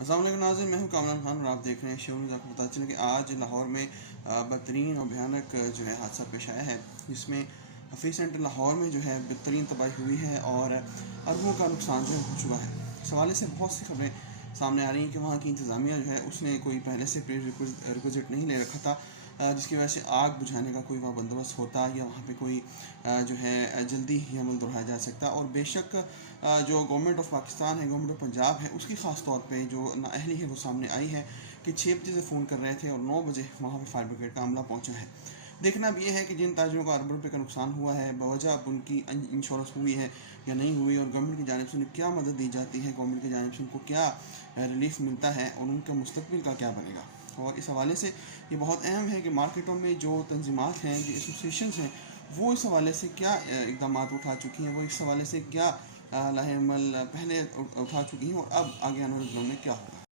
अस्सलाम वालेकुम नाज़रीन, मैं हूं कामरान खान और आप देख रहे हैं शो न्यूज़। आपको पता चला कि आज लाहौर में बदतरीन और भयानक जो है हादसा पेश आया है, जिसमें हफीज़ सेंटर लाहौर में जो है बदतरीन तबाही हुई है और अरबों का नुकसान जो है हो चुका है। इस हवाले से बहुत सी खबरें सामने आ रही हैं कि वहाँ की इंतज़ामिया जो है उसने कोई पहले से प्री रिक्विजिट नहीं ले रखा था, जिसकी वजह से आग बुझाने का कोई वहाँ बंदोबस्त होता या वहाँ पे कोई जो है जल्दी ही अमल दोहराया जा सकता। और बेशक जो गवर्नमेंट ऑफ पाकिस्तान है, गवर्नमेंट ऑफ पंजाब है, उसकी ख़ास तौर पे जो नाअहली है वो सामने आई है कि 6 बजे से फ़ोन कर रहे थे और 9 बजे वहाँ पे फायर ब्रिगेड का अमला पहुँचा है। देखना अब ये है कि जिन ताजिरों को अरबों रुपये का नुकसान हुआ है, बवजह अब उनकी इंश्योरेंस हुई है या नहीं हुई, और गवर्नमेंट की जानिब से उन्हें क्या मदद दी जाती है, गवर्नमेंट की जानिब से उनको क्या रिलीफ मिलता है और उनका मुस्तकबिल का क्या बनेगा। और इस हवाले से ये बहुत अहम है कि मार्केटों में जो तंजीमात हैं, जो एसोसिएशंस हैं, वो इस हवाले से क्या इकदाम उठा चुकी हैं, वो इस हवाले से क्या लाहेमल पहले उठा चुकी हैं और अब आगे आने वाले दिनों में क्या होगा।